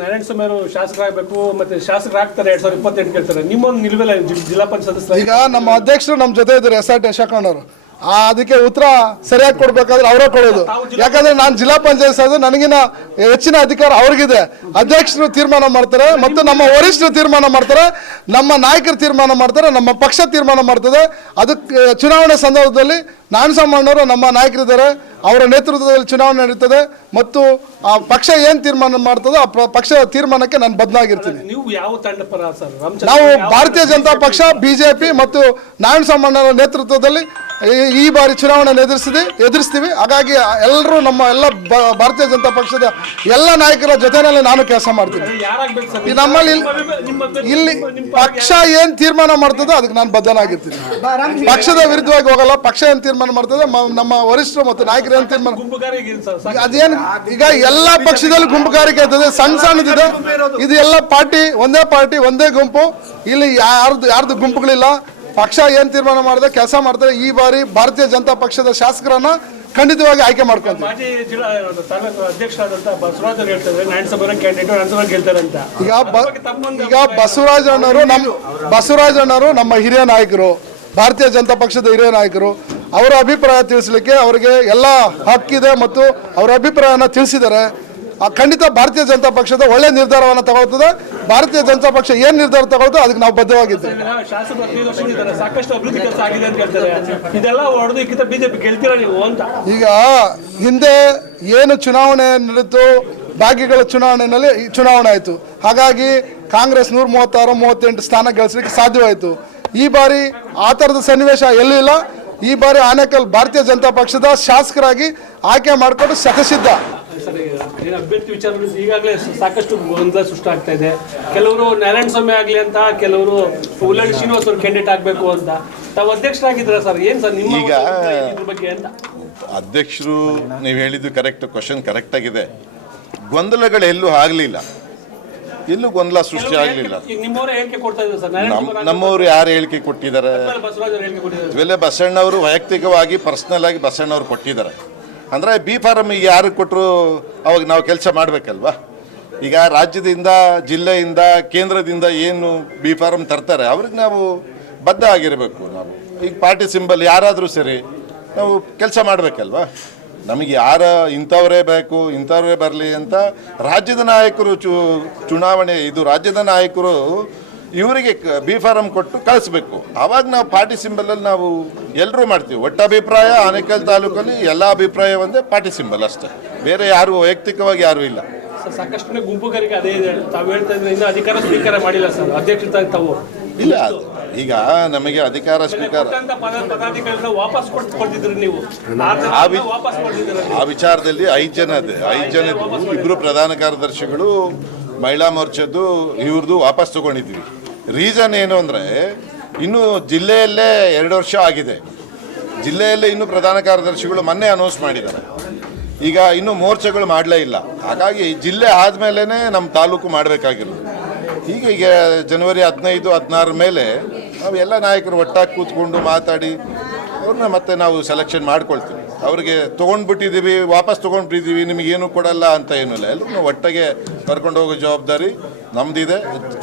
ನಾರಾಯಣಸ್ವಾಮಿ ಅವರು ಶಾಸಕರಾಗಬೇಕು ಮತ್ತೆ ಶಾಸಕರಾಗ್ತಾರೆ 2028 ಕೇಳ್ತಾರೆ. ನಿಮ್ಮೊಂದು ನಿಲ್ವೆಲ್ಲ ಜಿಲ್ಲಾ ಪಂಚಾಯತ್ ಸದಸ್ಯರು. ಈಗ ನಮ್ಮ ಅಧ್ಯಕ್ಷರು ನಮ್ಮ ಜೊತೆ ಇದ್ದಾರೆ SRT ಅಶೋಕಣ್ಣ ಅವರು. ಅದಕ್ಕೆ ಉತ್ತರ ಸರಿಯಾಗಿ ಕೊಡ್ಬೇಕಾದ್ರೆ ಅವರೇ ಕೊಡೋದು. ಯಾಕಂದ್ರೆ ನಾನು ಜಿಲ್ಲಾ ಪಂಚಾಯತ್ ಸದಸ್ಯ, ನನಗಿನ ಹೆಚ್ಚಿನ ಅಧಿಕಾರ ಅವ್ರಿಗಿದೆ. ಅಧ್ಯಕ್ಷರು ತೀರ್ಮಾನ ಮಾಡ್ತಾರೆ ಮತ್ತು ನಮ್ಮ ವರಿಷ್ಠರು ತೀರ್ಮಾನ ಮಾಡ್ತಾರೆ, ನಮ್ಮ ನಾಯಕರು ತೀರ್ಮಾನ ಮಾಡ್ತಾರೆ, ನಮ್ಮ ಪಕ್ಷ ತೀರ್ಮಾನ ಮಾಡ್ತದೆ. ಅದಕ್ಕೆ ಚುನಾವಣೆ ಸಂದರ್ಭದಲ್ಲಿ ನಾರಾಯಣಸ್ವಾಮಣ್ಣವರು ನಮ್ಮ ನಾಯಕರಿದ್ದಾರೆ, ಅವರ ನೇತೃತ್ವದಲ್ಲಿ ಚುನಾವಣೆ ನಡೀತದೆ ಮತ್ತು ಆ ಪಕ್ಷ ಏನು ತೀರ್ಮಾನ ಮಾಡ್ತದೋ ಆ ಪಕ್ಷದ ತೀರ್ಮಾನಕ್ಕೆ ನಾನು ಬದ್ಧನಾಗಿರ್ತೀನಿ. ನೀವು ಯಾವ ತಂಡ ಪರ ಸರ್? ನಾವು ಭಾರತೀಯ ಜನತಾ ಪಕ್ಷ, BJP ಮತ್ತು ನಾರಾಯಣಸ್ವಾಮಣ್ಣವರ ನೇತೃತ್ವದಲ್ಲಿ ಈ ಬಾರಿ ಚುನಾವಣೆ ಎದುರಿಸ್ತೀವಿ. ಹಾಗಾಗಿ ಎಲ್ಲರೂ ಎಲ್ಲ ಭಾರತೀಯ ಜನತಾ ಪಕ್ಷದ ಎಲ್ಲ ನಾಯಕರ ಜೊತೆನಲ್ಲಿ ನಾನು ಕೆಲಸ ಮಾಡ್ತೀನಿ. ನಮ್ಮಲ್ಲಿ ಇಲ್ಲಿ ಪಕ್ಷ ಏನ್ ತೀರ್ಮಾನ ಮಾಡ್ತದೋ ಅದಕ್ಕೆ ನಾನು ಬದ್ಧನಾಗಿರ್ತೀನಿ. ಪಕ್ಷದ ವಿರುದ್ಧವಾಗಿ ಹೋಗಲ್ಲ. ಪಕ್ಷ ಏನ್ ತೀರ್ಮಾನ ಮಾಡ್ತದೆ, ನಮ್ಮ ವರಿಷ್ಠರು ಮತ್ತು ನಾಯಕರು ಏನ್ ತೀರ್ಮಾನ, ಅದೇನು ಈಗ ಎಲ್ಲ ಪಕ್ಷದಲ್ಲಿ ಗುಂಪುಗಾರಿಕೆ ಇರ್ತದೆ, ಸಣ್ಣದಿದೆ. ಇದು ಎಲ್ಲ ಒಂದೇ ಪಾರ್ಟಿ ಒಂದೇ ಗುಂಪು. ಇಲ್ಲಿ ಯಾರ್ದು ಗುಂಪುಗಳಿಲ್ಲ. ಪಕ್ಷ ಏನ್ ತೀರ್ಮಾನ ಮಾಡಿದ್ರೆ ಕೆಲಸ ಮಾಡ್ತಾರೆ. ಈ ಬಾರಿ ಭಾರತೀಯ ಜನತಾ ಪಕ್ಷದ ಶಾಸಕರನ್ನ ಖಂಡಿತವಾಗಿ ಆಯ್ಕೆ ಮಾಡ್ಕೊಂತೀವಿ. ಮಾಜಿ ಜಿಲ್ಲಾ ಅಧ್ಯಕ್ಷರಾದಂತ ಬಸವರಾಜ್ ಅವರು ಹೇಳ್ತಾರೆ ನಾರಾಯಣಸ್ವಾಮಿ ಕ್ಯಾಂಡಿಡೇಟ್ ಗೆಲ್ತಾರೆ ಅಂತ. ಈಗ ಬಸವರಾಜ್ ಅಣ್ಣವರು ನಮ್ಮ ಹಿರಿಯ ನಾಯಕರು, ಭಾರತೀಯ ಜನತಾ ಪಕ್ಷದ ಹಿರಿಯ ನಾಯಕರು. ಅವರ ಅಭಿಪ್ರಾಯ ತಿಳಿಸಲಿಕ್ಕೆ ಅವರಿಗೆ ಎಲ್ಲ ಹಕ್ಕಿದೆ ಮತ್ತು ಅವರ ಅಭಿಪ್ರಾಯನ ತಿಳಿಸಿದ್ದಾರೆ. ಖಂಡಿತ ಭಾರತೀಯ ಜನತಾ ಪಕ್ಷದ ಒಳ್ಳೆ ನಿರ್ಧಾರವನ್ನು ತಗೊಳ್ತದೆ. ಭಾರತೀಯ ಜನತಾ ಪಕ್ಷ ಏನ್ ನಿರ್ಧಾರ ತಗೊಳ್ತೋ ಅದಕ್ಕೆ ನಾವು ಬದ್ಧವಾಗಿದ್ದೇವೆ. ಸಾಕಷ್ಟು ಅಭಿವೃದ್ಧಿ ಕೆಲಸ ಆಗಿದೆ ಅಂತ ಹೇಳ್ತಾರೆ. ಇದೆಲ್ಲ ಹೊಡೆದು ಬಿಜೆಪಿ ಗೆಲ್ತೀರಾ ನೀವು ಅಂತ. ಈಗ ಹಿಂದೆ ಏನು ಚುನಾವಣೆ ನಡೀತು, ಭಾಗಿಗಳ ಚುನಾವಣೆ ಆಯಿತು. ಹಾಗಾಗಿ ಕಾಂಗ್ರೆಸ್ 136-138 ಸ್ಥಾನ ಗಳಿಸಲಿಕ್ಕೆ ಸಾಧ್ಯವಾಯಿತು. ಈ ಬಾರಿ ಆ ಥರದ ಸನ್ನಿವೇಶ ಎಲ್ಲೂ ಇಲ್ಲ. ಈ ಬಾರಿ ಆನೇಕಲ್ ಭಾರತೀಯ ಜನತಾ ಪಕ್ಷದ ಶಾಸಕರಾಗಿ ಆಯ್ಕೆ ಮಾಡಿಕೊಂಡು ಶತಸಿದ್ಧ. ಅಭ್ಯರ್ಥಿ ವಿಚಾರದಲ್ಲಿ ಈಗಾಗಲೇ ಸಾಕಷ್ಟು ಗೊಂದಲ ಸೃಷ್ಟಿ ಆಗ್ತಾ ಇದೆ. ಕೆಲವರು ನಾರಾಯಣಸ್ವಾಮಿ ಆಗ್ಲಿ ಅಂತ, ಕೆಲವರು ಉಲ್ಲಳ್ಳಿ ಶ್ರೀನಿವಾಸ್ ಅವರು ಕ್ಯಾಂಡಿಡೇಟ್ ಆಗಬೇಕು ಅಂತ. ತಾವು ಅಧ್ಯಕ್ಷರಾಗಿದ್ದೀರಾ ಸರ್, ಏನ್ ಸರ್ ನಿಮ್ಮ ಇದ್ರ ಬಗ್ಗೆ ಅಂತ? ಅಧ್ಯಕ್ಷರು ನೀವು ಹೇಳಿದ್ದು ಕರೆಕ್ಟ್, ಕ್ವಶನ್ ಕರೆಕ್ಟ್ ಆಗಿದೆ. ಗೊಂದಲಗಳು ಎಲ್ಲೂ ಆಗಲಿಲ್ಲ, ಎಲ್ಲೂ ಗೊಂದಲ ಸೃಷ್ಟಿ ಆಗಲಿಲ್ಲ. ನಮ್ಮವರು ಯಾರು ಹೇಳಿಕೆ ಕೊಟ್ಟಿದ್ದಾರೆ? ಇವೆಲ್ಲ ಬಸಣ್ಣವರು ವೈಯಕ್ತಿಕವಾಗಿ ಪರ್ಸನಲ್ ಆಗಿ ಬಸಣ್ಣವ್ರು ಕೊಟ್ಟಿದ್ದಾರೆ. ಅಂದರೆ ಬಿ ಫಾರಮ್ ಈಗ ಯಾರು ಕೊಟ್ಟರು ಅವಾಗ ನಾವು ಕೆಲಸ ಮಾಡಬೇಕಲ್ವಾ. ಈಗ ರಾಜ್ಯದಿಂದ, ಜಿಲ್ಲೆಯಿಂದ, ಕೇಂದ್ರದಿಂದ ಏನು ಬಿ ಫಾರಮ್ ತರ್ತಾರೆ ಅವ್ರಿಗೆ ನಾವು ಬದ್ಧ ಆಗಿರಬೇಕು. ನಾವು ಈಗ ಪಾರ್ಟಿ ಸಿಂಬಲ್ ಯಾರಾದರೂ ಸರಿ ನಾವು ಕೆಲಸ ಮಾಡಬೇಕಲ್ವಾ. ನಮಗೆ ಇಂಥವರೇ ಬೇಕು, ಇಂಥವರೇ ಬರಲಿ ಅಂತ ರಾಜ್ಯದ ನಾಯಕರು ಚುನಾವಣೆ ಇದು ರಾಜ್ಯದ ನಾಯಕರು ಇವರಿಗೆ ಬಿ ಫಾರಮ್ ಕೊಟ್ಟು ಕಳಿಸ್ಬೇಕು. ಆವಾಗ ನಾವು ಪಾರ್ಟಿ ಸಿಂಬಲಲ್ಲಿ ನಾವು ಎಲ್ಲರೂ ಮಾಡ್ತೀವಿ. ಒಟ್ಟು ಅಭಿಪ್ರಾಯ ಆನೇಕಲ್ ತಾಲೂಕಲ್ಲಿ ಎಲ್ಲ ಅಭಿಪ್ರಾಯ ಒಂದೇ, ಪಾರ್ಟಿ ಸಿಂಬಲ್ ಅಷ್ಟೇ, ಬೇರೆ ಯಾರು ವೈಯಕ್ತಿಕವಾಗಿ ಯಾರೂ ಇಲ್ಲ. ಸಾಕಷ್ಟು ಗುಂಪುಗಾರಿಕೆ ಅದೇ ಇದೆ. ತಾವು ಹೇಳ್ತಾ ಇದ್ರೆ ಇನ್ನೂ ಅಧಿಕಾರ ಸ್ವೀಕಾರ ಮಾಡಿಲ್ಲ ಸರ್ ಅಧ್ಯಕ್ಷ ತಾವು. ಇಲ್ಲ, ಈಗ ನಮಗೆ ಅಧಿಕಾರ ಸ್ವೀಕಾರ ಆ ವಿಚಾರದಲ್ಲಿ 5 ಜನ ಇದೆ. 5 ಜನದ್ದು 2 ಪ್ರಧಾನ ಕಾರ್ಯದರ್ಶಿಗಳು, ಮಹಿಳಾ ಮೋರ್ಚಾದ್ದು ಇವ್ರದ್ದು ವಾಪಸ್ ತಗೊಂಡಿದ್ವಿ. ರೀಸನ್ ಏನು ಅಂದರೆ ಇನ್ನು ಜಿಲ್ಲೆಯಲ್ಲೇ 2 ವರ್ಷ ಆಗಿದೆ. ಜಿಲ್ಲೆಯಲ್ಲೇ ಇನ್ನೂ ಪ್ರಧಾನ ಕಾರ್ಯದರ್ಶಿಗಳು ಮೊನ್ನೆ ಅನೌನ್ಸ್ ಮಾಡಿದ್ದಾರೆ. ಈಗ ಇನ್ನೂ ಮೋರ್ಚಾಗಳು ಮಾಡಲೇ ಇಲ್ಲ. ಹಾಗಾಗಿ ಜಿಲ್ಲೆ ಆದಮೇಲೆ ನಮ್ಮ ತಾಲೂಕು ಮಾಡಬೇಕಾಗಿರೋದು. ಈಗ ಜನವರಿ 15-16 ಮೇಲೆ ನಾವು ಎಲ್ಲ ನಾಯಕರು ಒಟ್ಟಾಗಿ ಕೂತ್ಕೊಂಡು ಮಾತಾಡಿ ಅವ್ರನ್ನ ಮತ್ತೆ ನಾವು ಸೆಲೆಕ್ಷನ್ ಮಾಡ್ಕೊಳ್ತೀವಿ. ಅವ್ರಿಗೆ ತೊಗೊಂಡ್ಬಿಟ್ಟಿದ್ದೀವಿ, ವಾಪಸ್ ತೊಗೊಂಡ್ಬಿಟ್ಟಿದ್ದೀವಿ, ನಿಮಗೇನು ಕೊಡಲ್ಲ ಅಂತ ಏನಿಲ್ಲ. ಎಲ್ಲರೂ ಒಟ್ಟಿಗೆ ಕರ್ಕೊಂಡು ಹೋಗೋ ಜವಾಬ್ದಾರಿ ನಮ್ದಿದೆ.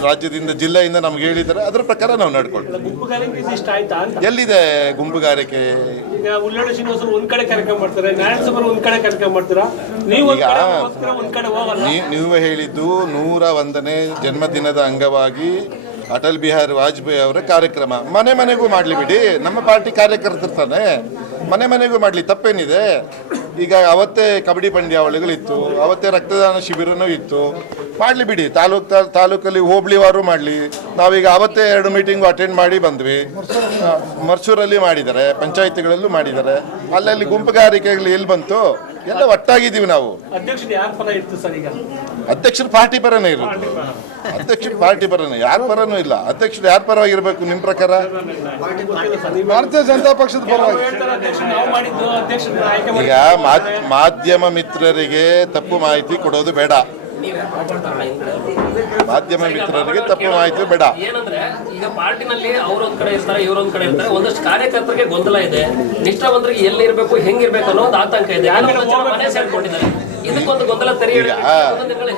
ರಾಜ್ಯದಿಂದ, ಜಿಲ್ಲೆಯಿಂದ ನಮ್ಗೆ ಹೇಳಿದ್ದಾರೆ, ಅದ್ರ ಪ್ರಕಾರ ನಾವು ನಡ್ಕೊಳ್ತೀವಿ. ಎಲ್ಲಿದೆ ಗುಂಪುಗಾರಿಕೆ? ನೀವೇ ಹೇಳಿದ್ದು 101ನೇ ಜನ್ಮದಿನದ ಅಂಗವಾಗಿ ಅಟಲ್ ಬಿಹಾರಿ ವಾಜಪೇಯಿ ಅವರ ಕಾರ್ಯಕ್ರಮ ಮನೆ ಮನೆಗೂ ಮಾಡಲಿ ಬಿಡಿ. ನಮ್ಮ ಪಾರ್ಟಿ ಕಾರ್ಯಕರ್ತರು ತಾನೆ, ಮನೆ ಮನೆಗೂ ಮಾಡಲಿ, ತಪ್ಪೇನಿದೆ? ಈಗ ಅವತ್ತೇ ಕಬಡ್ಡಿ ಪಂದ್ಯಾವಳಿಗಳಿತ್ತು, ಅವತ್ತೇ ರಕ್ತದಾನ ಶಿಬಿರನೂ ಇತ್ತು, ಮಾಡಲಿ ಬಿಡಿ. ತಾಲೂಕಲ್ಲಿ ಹೋಬಳಿವಾರು ಮಾಡಲಿ. ನಾವೀಗ ಅವತ್ತೇ 2 ಮೀಟಿಂಗು ಅಟೆಂಡ್ ಮಾಡಿ ಬಂದ್ವಿ. ಮರ್ಸೂರಲ್ಲಿ ಮಾಡಿದ್ದಾರೆ, ಪಂಚಾಯಿತಿಗಳಲ್ಲೂ ಮಾಡಿದ್ದಾರೆ. ಅಲ್ಲಲ್ಲಿ ಗುಂಪುಗಾರಿಕೆಗಳು ಎಲ್ಲಿ ಬಂತು? ಎಲ್ಲ ಒಟ್ಟಾಗಿದ್ದೀವಿ ನಾವು. ಅಧ್ಯಕ್ಷರು ಪಾರ್ಟಿ ಪರನೇ ಇರೋದು. ಅಧ್ಯಕ್ಷರು ಪಾರ್ಟಿ ಪರನೇ, ಯಾರ ಪರನೂ ಇಲ್ಲ. ಅಧ್ಯಕ್ಷರು ಯಾರ ಪರವಾಗಿರ್ಬೇಕು ನಿಮ್ಮ ಪ್ರಕಾರ? ಭಾರತೀಯ ಜನತಾ ಪಕ್ಷದ ಪರವಾಗಿ. ಈಗ ಮಾಧ್ಯಮ ಮಿತ್ರರಿಗೆ ತಪ್ಪು ಮಾಹಿತಿ ಕೊಡೋದು ಬೇಡ. ಮಾಧ್ಯಮ ಮಿತ್ರರಿಗೆ ತಪ್ಪು ಮಾಹಿತಿ ಬೇಡ. ಏನಂದ್ರೆ ಈಗ ಪಾರ್ಟಿನಲ್ಲಿ ಅವರೊಂದ್ ಕಡೆ ಇರ್ತಾರೆ, ಇವರೊಂದ್ ಕಡೆ ಇರ್ತಾರೆ. ಒಂದಷ್ಟು ಕಾರ್ಯಕರ್ತರಿಗೆ ಗೊಂದಲ ಇದೆ. ನಿಷ್ಠಾವಂತರಿಗೆ ಎಲ್ಲಿ ಇರಬೇಕು, ಹೆಂಗಿರ್ಬೇಕು ಅನ್ನೋ ಒಂದು ಆತಂಕ ಇದೆ. ಮನೆ ಸೇರ್ಕೊಂಡಿದ್ದಾರೆ. ಇದಕ್ಕೊಂದು ಗೊಂದಲ ತೆರೆಯ ಈಗ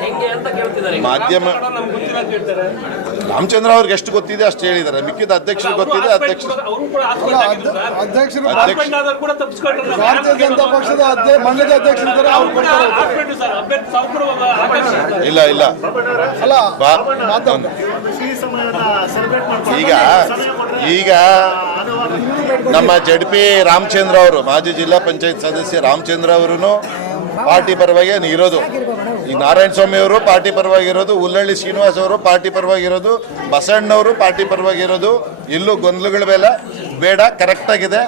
ಹೆಂಗೆ ಅಂತ ಕೇಳ್ತಿದ್ದಾರೆ ಈಗ. ಮಾಧ್ಯಮ ನಮ್ಗೆ ಗೊತ್ತಿಲ್ಲ ಅಂತ ಹೇಳ್ತಾರೆ. ರಾಮಚಂದ್ರ ಅವ್ರಿಗೆ ಎಷ್ಟು ಗೊತ್ತಿದೆ ಅಷ್ಟು ಹೇಳಿದ್ದಾರೆ, ಮಿಕ್ಕಿದ ಅಧ್ಯಕ್ಷರು ಗೊತ್ತಿದೆ. ಅಧ್ಯಕ್ಷರು ಅವರು ಕೂಡ ಆಸ್ಪೆಂಡ್ ಆಗಿದ್ರು ಸರ್. ಅಧ್ಯಕ್ಷರು ಆಸ್ಪೆಂಡ್ ಆದವ್ರು ಕೂಡ ತಪ್ಪಿಸ್ಕೊಂಡ್ರು. ಭಾರತೀಯ ಜನತಾ ಪಕ್ಷದ ಮಂಡ್ಯದ ಅಧ್ಯಕ್ಷರಿದ್ದಾರೆ, ಅವ್ರು ಕೊಡ್ತಾರೆ. ಆಸ್ಪೆಂಡ್ ಸರ್, ಅಭ್ಯರ್ಥಿ ಸಾವ್ಕರು ಆಕಾಂಕ್ಷಿ ಸರ್. ಇಲ್ಲ ಅಲ್ಲ ಬಾ ಮಾತಾಡ್ತಾರೆ. ಈಗ ನಮ್ಮ ಜಡ್ಪಿ ರಾಮಚಂದ್ರ ಅವರು, ಮಾಜಿ ಜಿಲ್ಲಾ ಪಂಚಾಯತ್ ಸದಸ್ಯ ರಾಮಚಂದ್ರ ಅವರು ಪಾರ್ಟಿ ಪರವಾಗಿ ಇರೋದು. ಈಗ ನಾರಾಯಣ ಸ್ವಾಮಿ ಅವರು ಪಾರ್ಟಿ ಪರವಾಗಿರೋದು, ಉಲ್ಲಳ್ಳಿ ಶ್ರೀನಿವಾಸ್ ಅವರು ಪಾರ್ಟಿ ಪರವಾಗಿರೋದು, ಬಸಣ್ಣವರು ಪಾರ್ಟಿ ಪರವಾಗಿರೋದು. ಇಲ್ಲೂ ಗೊಂದಲಗಳ ಬೇಡ, ಕರೆಕ್ಟ್ ಆಗಿದೆ.